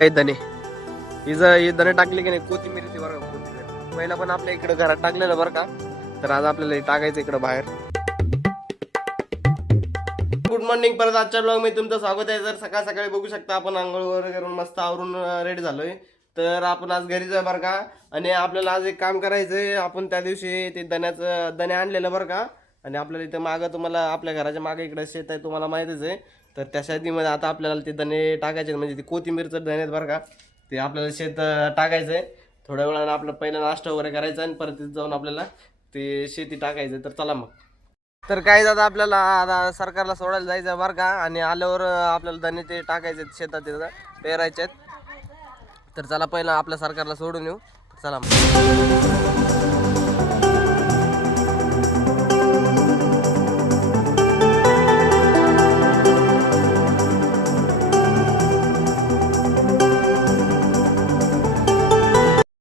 काही धने ही धने टाकली की नाही कोथिंबीर बरं का कोथिंबीर पहिला पण आपल्या इकडे घरात टाकलेलं बरं का. तर आज आपल्याला हे टाकायचं इकडं बाहेर. Good morning. परत आजच्या ब्लॉग मध्ये तुमचं स्वागत आहे. जर सकाळ सकाळी बघू शकता आपण आंघोळ वगैरे करून मस्त आवरून रेडी झालोय. तर आपण आज घरीच आहे बरं का. आणि आपल्याला आज एक काम करायचंय. आपण त्या दिवशी ते धने आणलेलं बरं का. आणि आपल्याला इथं मागं तुम्हाला आपल्या घराच्या मागे इकडे शेत आहे तुम्हाला माहितीच आहे. तर त्या शेतीमध्ये आता आपल्याला ते धने टाकायचे म्हणजे ते कोथिंबीरचं धने आहेत बरं का. ते आपल्याला शेत टाकायचं आहे. थोड्या वेळानं आपलं पहिला नाश्ता वगैरे करायचा आणि परत जाऊन आपल्याला ते शेती टाकायचं. तर चला मग. तर काय दादा आपल्याला आता सरकारला सोडायला जायचं बरं का. आणि आल्यावर आपल्याला धने ते टाकायचे शेतात तिथं पेरायचे आहेत. तर चला पहिला आपल्या सरकारला सोडून येऊ. चला मग.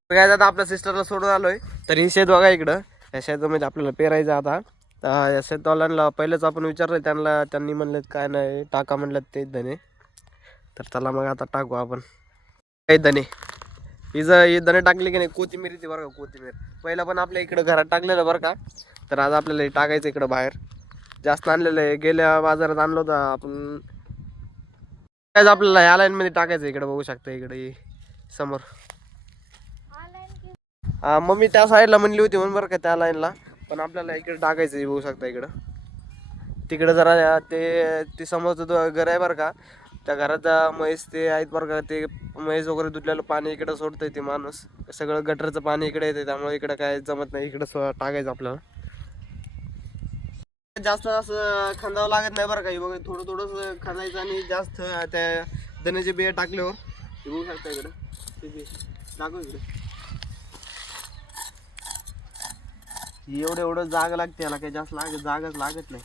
काय आता आपल्या सिस्टरला सोडून आलोय. तर ही शेत बघा इकडं. या शेतामध्ये आपल्याला पेरायचं आता. तर या शेतवाल्यांना पहिलेच आपण विचारलं त्यांनी म्हणलेत काय नाही टाका म्हणलं ते धने. तर चला मग आता टाकू आपण काही धने. ही धने टाकली की नाही कोथिंबीर येते बरं का कोथिंबीर पहिला पण आपल्या इकडं घरात टाकलेलं बरं का. तर आज आपल्याला हे टाकायचं इकडं बाहेर. जास्त आणलेलं आहे. गेल्या बाजारात आणलं होतं आपण. काय आपल्याला या लाईन मध्ये टाकायचं इकडे बघू शकता इकडे समोर. मम्मी त्या साईडला म्हणली होती म्हणून बरं का त्या लाईनला. पण आपल्याला इकडे टाकायचं बघू शकता इकडं. तिकडं जरा ते समोरचं घर आहे बरं का. त्या घरात म्हैस ते आहेत बरं का. ते म्हैस वगैरे धुतलेलं पाणी इकडं सोडतंय ते माणूस. सगळं गटरचं पाणी इकडे येते त्यामुळे इकडं काय जमत नाही. इकडं टाकायचं आपल्याला. जास्त असं खांदावं लागत नाही बरं का. बघा थोडं थोडंसं खांदायचं आणि जास्त त्या धन्याचे बिया टाकल्यावर बघू शकता इकडं ते बी टाकू इकडे. एवढं जाग लागते याला काही जास्त जागच लागत नाही.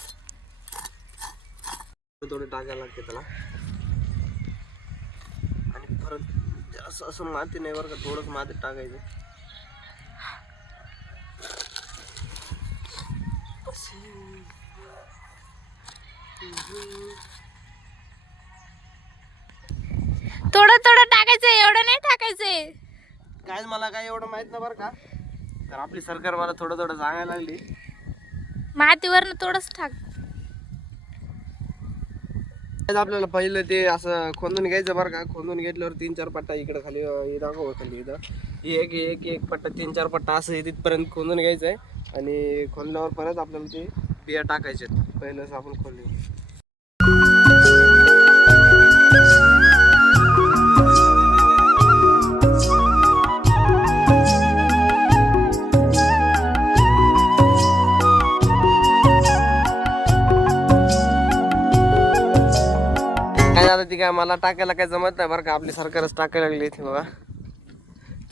थोडं टाकायला लागते त्याला. आणि परत असं माती नाही बरं का. थोडंच माती टाकायचं. थोडं थोडं टाकायचंय एवढं नाही टाकायचंय. काय मला काय एवढं माहित नाही बरं का. तर आपली सरकार मला थोडं थोडं सांगायला लागली. मातीवरनं थोडंच टाक. आपल्याला पहिलं ते असं खोदून घ्यायचं बरं का. खोदून घेतल्यावर 3-4 पट्टा इकडे खाली हे दाखव खाली इथं एक एक एक पट्टा 3-4 पट्टा असं तिथपर्यंत खोदून घ्यायचं आहे. आणि खोदल्यावर परत आपल्याला ते बिया टाकायचे पहिलंच आपण खोदले. काय झालं ती काय मला टाकायला काय जमत नाही बरं का. आपली सरकारच टाकायला लागली ती बघा.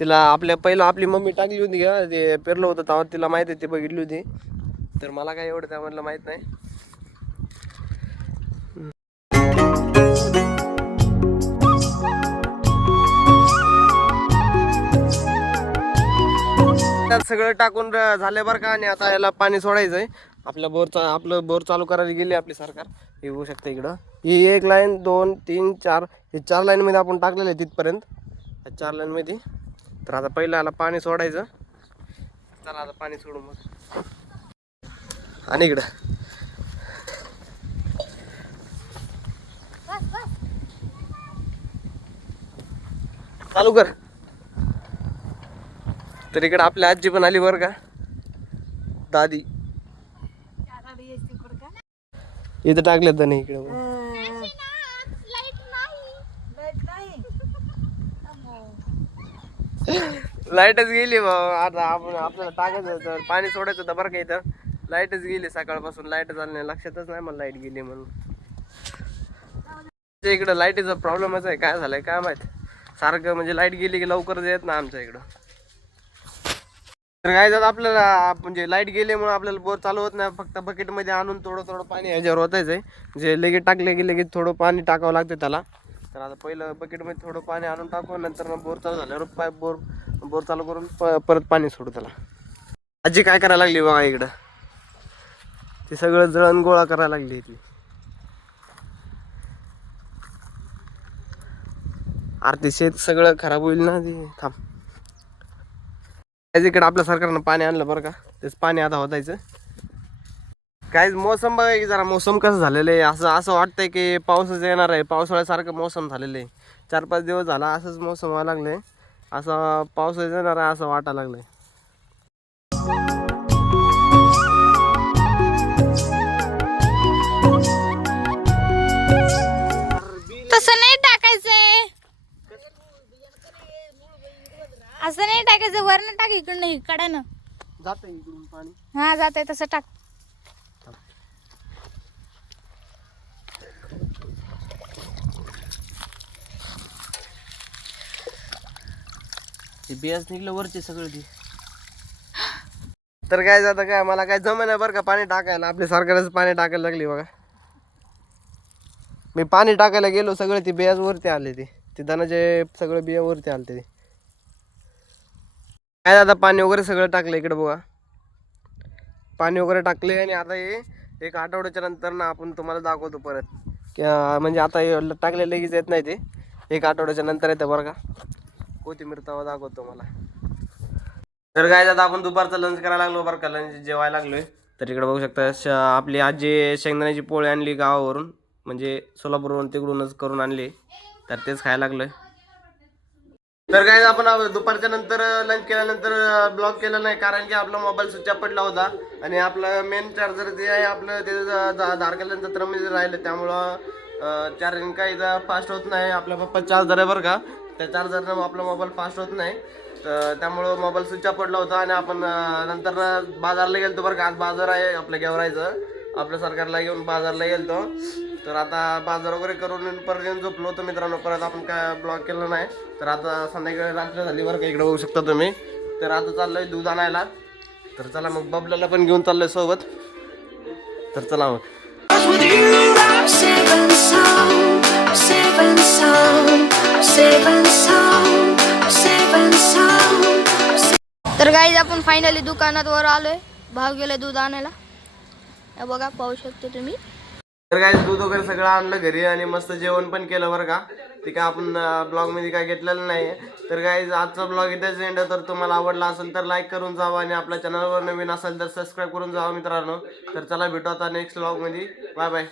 तिला पहिलं आपली मम्मी टाकली होती का ते पेरलं होतं तेव्हा तिला माहिती आहे. ती बघितली होती. तर मला काय एवढं त्यामधलं माहित नाही. त्यात सगळं टाकून झालंय बरं का. आणि आता याला पाणी सोडायचंय. आपलं बोर चालू करायला गेली आपली सरकार. हे बघू शकता इकडं. ही 1 लाईन 2 3 4 हे 4 लाईन मध्ये आपण टाकलेलं आहे तिथपर्यंत. या 4 लाईन मध्ये. तर आता पहिलं याला पाणी सोडायचं. चला आता पाणी सोडू मग. आणि इकडं चालू कर. तर इकडे आपल्या आजी पण आली बरं का. दादी इथं टाकल्यात धने इकडे. लाईटच गेली भाऊ. आता आपल्याला टाकायचं होतं पाणी सोडायचं होतं बरं का. इथं लाईटच गेली सकाळपासून. लाईट झाली नाही लक्षातच नाही मला लाईट गेली म्हणून. इकडं लाईटीचा प्रॉब्लेमच आहे. काय झालंय काय माहित. सारखं म्हणजे लाईट गेली की लवकर येत ना आमच्या इकडं. तर काय झालं आपल्याला म्हणजे लाईट गेल्यामुळे आपल्याला बोर चालू होत नाही. फक्त बकेटमध्ये आणून थोडं पाणी ह्याच्यावर होतायचं आहे. जे लगेच टाकले की लगेच थोडं पाणी टाकावं लागतं त्याला. तर आता पहिलं बकेटमध्ये थोडं पाणी आणून टाकू. नंतर बोर चालू झाल्यावर बोर चालू करून परत पाणी सोडू त्याला. आजी काय करायला लागली बघा इकडं. ते सगळं जळण गोळा करायला लागली ती. आरती शेत सगळं खराब होईल ना ते. थांब इकडे आपल्या सरकारनं पाणी आणलं बरं का, तेच पाणी आता होतायचं. काय मोसम बघा की जरा, मोसम कसं झालेलं आहे, असं असं वाटतंय की पाऊसच येणार आहे. पावसाळ्यासारखं मोसम झालेलं आहे. 4-5 दिवस झाला असंच मोसम व्हायला लागलंय, असं पाऊसच येणार आहे असं वाटायला लागलंय. तसं नाही टाकायचंय, असं नाही टाकायचं. वरनं टाक, इकडनं इकडानं जात इकडून पाणी. हा जाते तसं टाक. ते बियाच निघलं वरचे सगळं ती. तर काय जातं काय, मला काय जमेना बरं का पाणी टाकायला. आपली सरकारच पाणी टाकायला लागली बघा. मी पाणी टाकायला गेलो, सगळे ती बियाच वरती आले. ते दानाचे सगळं बिया वरती आलते ते. काय आता पाणी वगैरे सगळं टाकलं इकडे बघा. पाणी वगैरे टाकले आणि आता हे एक आठवड्याच्या नंतर ना आपण तुम्हाला दाखवतो परत. म्हणजे आता टाकले लगेच येत नाही, ते एक आठवड्याच्या नंतर येतं बरं का. कोथिंबीर तवा दाखवतो मला. तर काय आता आपण दुपारचा लंच करायला लागलो बरं का. लंच जेवायला लागलोय. तर इकडे बघू शकता आपली आजी शेंगदाण्याची पोळी आणली गावावरून, म्हणजे सोलापूरवरून तिकडूनच करून आणली. तर तेच खायला लागलोय. तर काय आपण दुपारच्या नंतर लंच केल्यानंतर ब्लॉक केलं नाही, कारण की आपला मोबाईल स्विच ऑफ पडला होता आणि आपलं मेन चार्जर जे आहे आपलं ते धारकेलं जत्रामध्ये राहिलं, त्यामुळं चार्जिंग काही फास्ट होत नाही. आपल्या पप्पा चार्जर आहे बरं का, त्या चार्जरनं आपला मोबाईल फास्ट होत नाही. तर त्यामुळं मोबाईल स्विच ऑफ पडला होता आणि आपण नंतर बाजारला गेलतो बरं का. आज बाजार आहे आपल्या गेवरायचं, आपल्या सरकारला घेऊन बाजारला गेलतो. तर आता बाजार वगैरे करून परत येऊन झोपलो होतो मित्रांनो. परत आपण काय ब्लॉग केलं नाही. तर आता संध्याकाळी रात्र झाली बरं का, इकडे बघू शकता तुम्ही. तर आता चाललोय दूध आणायला. तर चला मग बबल्याला पण घेऊन चाललोय सोबत. तर चला मग. तर गाईज आपण फायनली दुकानात वर आलोय, भाव गेले दूध आणायला. हे बघा, पाहू शकतो तुम्ही. तर काय दूध वगैरे सगळं आणलं घरी आणि मस्त जेवण पण केलं बरं का. ते काय आपण ब्लॉग मध्ये काय घेतलेलं नाही. तर काय आजचा ब्लॉग इथेच एंड. तर तुम्हाला आवडला असेल तर लाईक करून जावा आणि आपल्या चॅनलवर नवीन असेल तर सबस्क्राईब करून जावा मित्रांनो. तर चला भेटू आता नेक्स्ट ब्लॉग मध्ये. Bye bye.